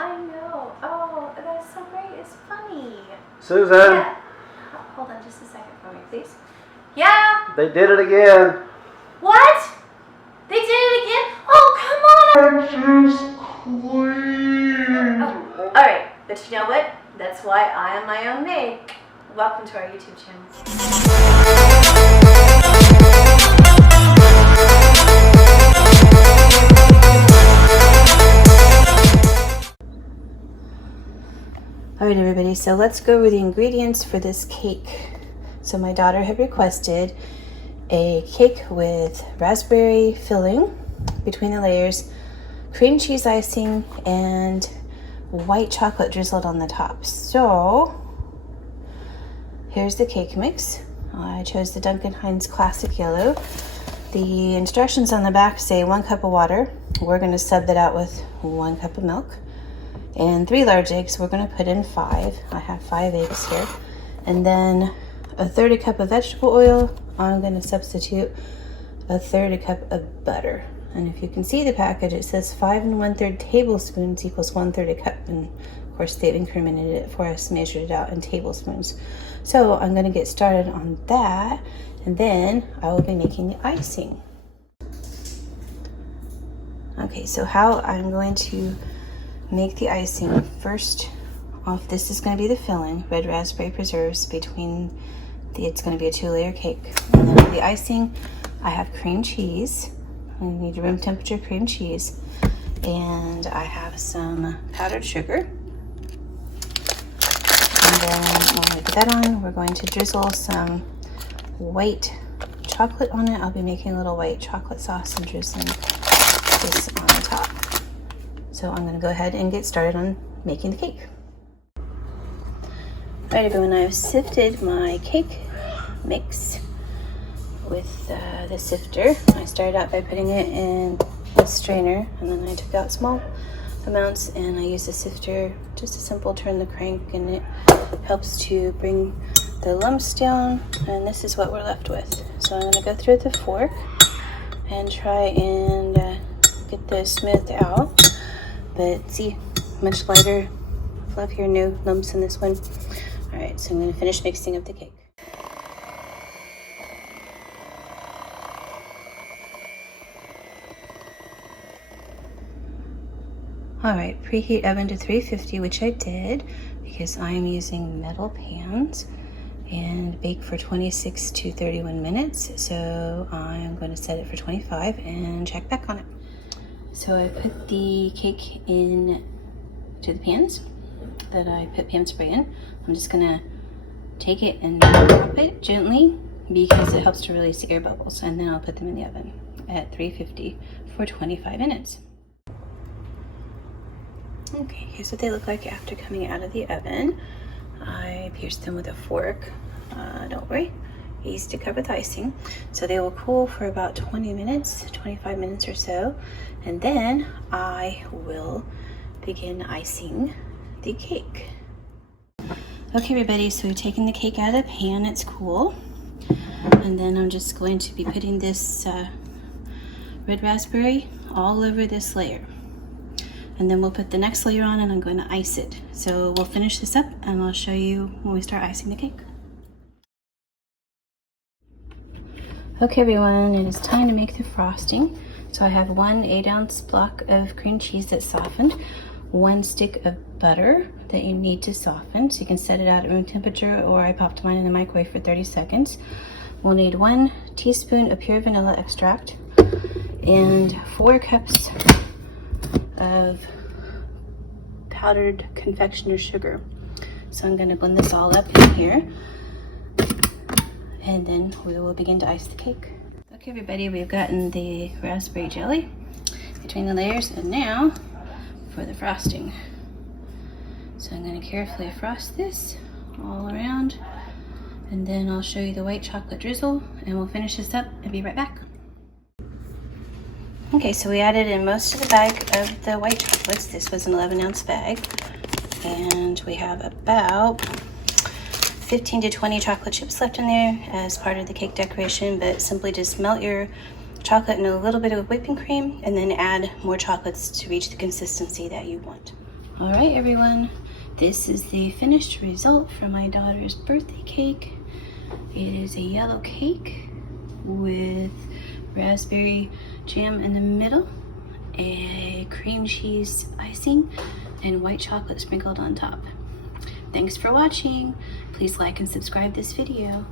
I know. Oh, that's so great. It's funny. Susan. Yeah. Hold on just a second for me, please. Yeah. They did it again. What? They did it again? Oh, come on. Oh, all right. But you know what? That's why I am my own maid. Welcome to our YouTube channel. Alright everybody, so let's go over the ingredients for this cake. So my daughter had requested a cake with raspberry filling between the layers, cream cheese icing, and white chocolate drizzled on the top. So here's the cake mix. I chose the Duncan Hines Classic Yellow. The instructions on the back say 1 cup of water. We're going to sub that out with 1 cup of milk. And 3 large eggs. We're going to put in 5. I have 5 eggs here. And then a 1/3 cup of vegetable oil. I'm going to substitute a 1/3 cup of butter. And if you can see the package, it says 5 1/3 tablespoons equals 1/3 cup. And of course, they've incremented it for us, measured it out in tablespoons. So I'm going to get started on that. And then I will be making the icing. Okay, so how I'm going to make the icing. First off, this is going to be the filling, red raspberry preserves between it's going to be a 2-layer cake. And then for the icing, I have cream cheese. I need room temperature cream cheese. And I have some powdered sugar. And then when we put that on, we're going to drizzle some white chocolate on it. I'll be making a little white chocolate sauce and drizzling this on the top. So I'm going to go ahead and get started on making the cake. Alright everyone, I've sifted my cake mix with the sifter. I started out by putting it in a strainer, and then I took out small amounts and I used a sifter, just a simple turn the crank, and it helps to bring the lumps down, and this is what we're left with. So I'm going to go through with a fork and try and get this smoothed out. But see, much lighter, fluffier, no lumps in this one. All right, so I'm going to finish mixing up the cake. All right, preheat oven to 350, which I did because I am using metal pans, and bake for 26 to 31 minutes. So I'm going to set it for 25 and check back on it. So I put the cake in to the pans that I put pan spray in. I'm just gonna take it and drop it gently because it helps to release the air bubbles, and then I'll put them in the oven at 350 for 25 minutes. Okay, here's what they look like after coming out of the oven. I pierced them with a fork. Don't worry, easy to cover with icing. So they will cool for about 20 minutes, 25 minutes or so, and then I will begin icing the cake. Okay everybody, so we've taken the cake out of the pan, it's cool. And then I'm just going to be putting this red raspberry all over this layer. And then we'll put the next layer on and I'm going to ice it. So we'll finish this up and I'll show you when we start icing the cake. Okay everyone, it is time to make the frosting. So I have 1 8-ounce block of cream cheese that's softened, 1 stick of butter that you need to soften. So you can set it out at room temperature, or I popped mine in the microwave for 30 seconds. We'll need 1 teaspoon of pure vanilla extract and 4 cups of powdered confectioner's sugar. So I'm going to blend this all up in here, and then we will begin to ice the cake. Okay everybody, we've gotten the raspberry jelly between the layers, and now for the frosting. So I'm going to carefully frost this all around, and then I'll show you the white chocolate drizzle, and we'll finish this up and be right back. Okay, so we added in most of the bag of the white chocolates. This was an 11-ounce bag, and we have about 15 to 20 chocolate chips left in there as part of the cake decoration, but simply just melt your chocolate in a little bit of whipping cream and then add more chocolates to reach the consistency that you want. All right, everyone. This is the finished result for my daughter's birthday cake. It is a yellow cake with raspberry jam in the middle, a cream cheese icing, and white chocolate sprinkled on top. Thanks for watching. Please like and subscribe this video.